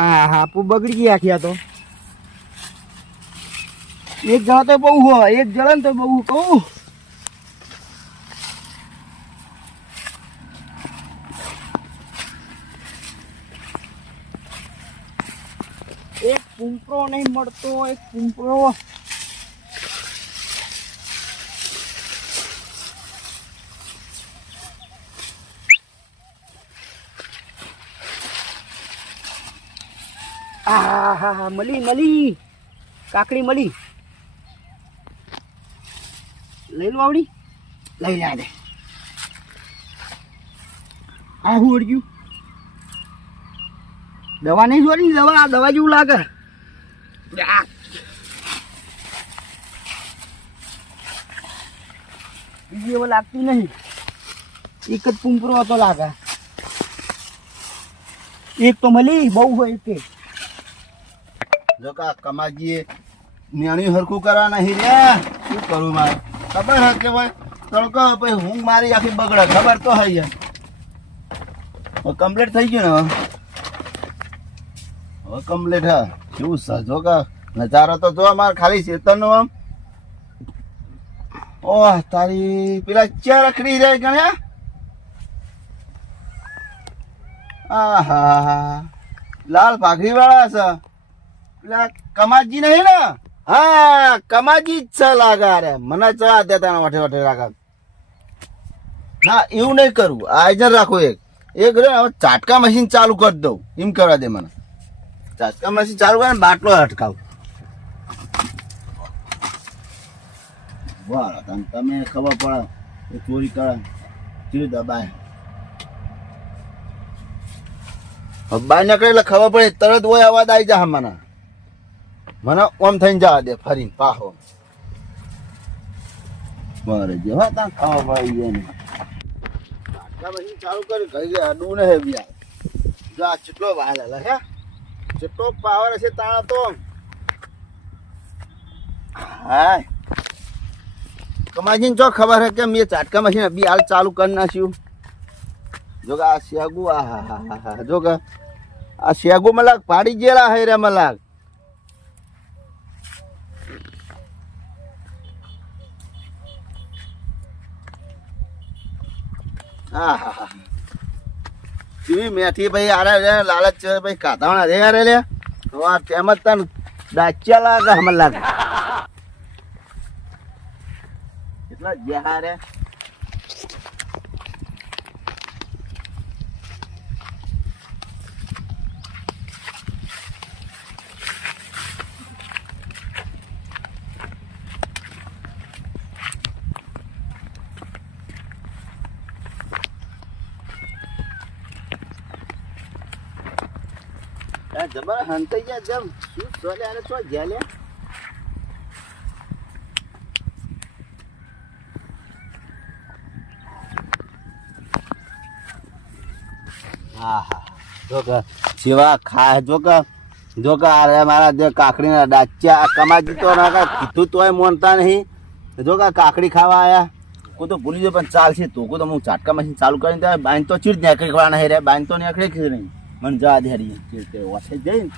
આ હાપુ બગડી ગયા આખી. આ તો એક જણા તો બહુ હોય, એક જણા ને તો બહુ કહું. એક પૂંપરો નહીં મળતો, એક પૂંપરો. હા મળી કાકડી મળી. લઈ લો આવડી, લઈ લે દે. આ શું અડગ્યું? દવા નહીં જોડી, દવા જેવું લાગે. બીજી એવું લાગતું નહીં. એક જ પૂંપરો હતો લાગે. એક તો મળી, બહુ હોય તે. જો કા કમાજીએ નેણી હરખું કરવા નહીં રે. શું કરું મારે? ખબર હે કે ભાઈ તડકો પછી ઊંઘ મારી આખી બગડે. ખબર તો હઈ યાર. હવે કમ્પ્લીટ થઈ ગયું ને. હવે કમ્પ્લીટ હે. શું છે જો કા નજારો તો જો અમારે ખાલી ચેતનનો આમ. ઓહ તારી પેલા ચાર રખડી જાય ગણ્યા. આહા લાલ પાઘડી વાળા છે પેલા કમાજી નહીં ને? હા કમાજી જ છે લાગા રે. મને ચા દેતા વઠે વઠે રાખા. ના એવું નહીં કરું. આયોજન રાખો એક રે. હવે ચાટકા મશીન ચાલુ કરી દઉં એમ કરવા દે મને. ચાટકા મશીન ચાલુ કરે ને બાટલો અટકાવ. વાહ તમે ખબર પડે એ ચોરી કરે ચીર દબાય. બહાર નીકળે એટલે ખબર પડે તરત હોય અવાજ આવી જા મને. મને ઓમ થઈને જવા દે ફરીને પાહો. મારે જે હા ત્યાં ખબર પડી જાય ને. ચાટકા મશીન ચાલુ કરી ઘડી અડવું ને હે બિયા. જો આ ચેટલો વાલ હે હે ચેટલો પાવર હશે તાણ તો. હા કમાજીને જો ખબર હે કે મેં ચાટકા મશીન અભી હાલ ચાલુ કરી નાખ્યું. જો કે આ શેગુ આ જો કે આ શેગુ મલાક પાડી ગયેલા હે રે મલાક. હા કેવી મેથી ભાઈ આરે રે લાલચ છે ભાઈ કાધાણા રે આરે લે. વાહ તેમ જ તને દાચ્યા લાગે હમણાં લાગે. કેટલા જ્યાં રે જબર હંતાઈ ગયા જેમ શું ચોલે અને ચો જ્યાં લે. હા હા જો કે સેવા ખા જો કે અરે મારા જે કાકડીના ડાચ્યા કમાજી તો ના કીધું તોય મોનતા નહીં. જો કે કાકડી ખાવા આયા કોઈ તો ભૂલી જાય પણ ચાલશે તો કોઈ તો હું ચાટકા મશીન ચાલુ કરીને ત્યાં બાઈન તો ચીડ નીકળી ખવાના હે રે. બાઈન તો નીકળે કે નહીં મને જવા દે હરી ઓછે જઈને.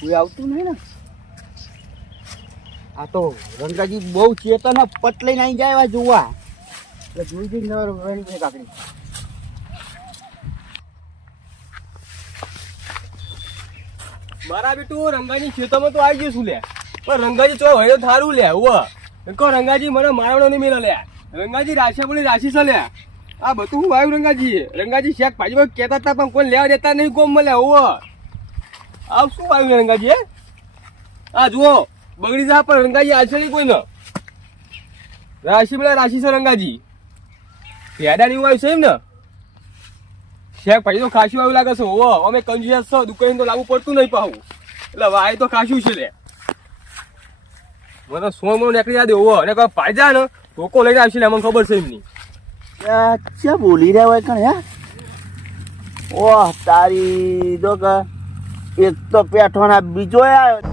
કોઈ આવતું નહીં ને. આ તો રંગાજી બહુ ચેતન પટ લઈને આવી જાય જોવા એટલે જોઈ જઈને કાકડી. મારા બેટું રંગાજી ખેતરમાં તો આવી જઈશું લે. પણ રંગાજી ચો હોય તો થારું લે. કહો રંગાજી મને મારવાનો નહીં મેળો લે. રંગાજી રાશિયા બોલી રાશિ છે લે. આ બધું હું વાયુ રંગાજી શેક ભાજી કહેતા હતા પણ કોઈ લેવા દેતા નહીં કોમ મળે. આ શું વાયુ રંગાજી? આ જુઓ બગડી જા પણ રંગાજી આવશે નહીં કોઈ ને. રાશિ બોલે રાશિ છે રંગાજી. પેડા ની આવ્યું છે એમ ને. શેક ભાઈ તો ખાસું આવ્યું લાગે છે. અમે કંજુસ છો દુકાન તો લાગુ પડતું નહીં પાવું એટલે વાય તો ખાસું છે લે. મને સોમો નીકળી જા દેવો અને કોઈ પાઈ જાય ને ટોકો લઈને આવશે ને અમને ખબર છે એમની ક્યાં બોલી રહ્યા હોય કણ હે ઓહ તારી જો કે એક તો પેઠો ના બીજો આવ્યો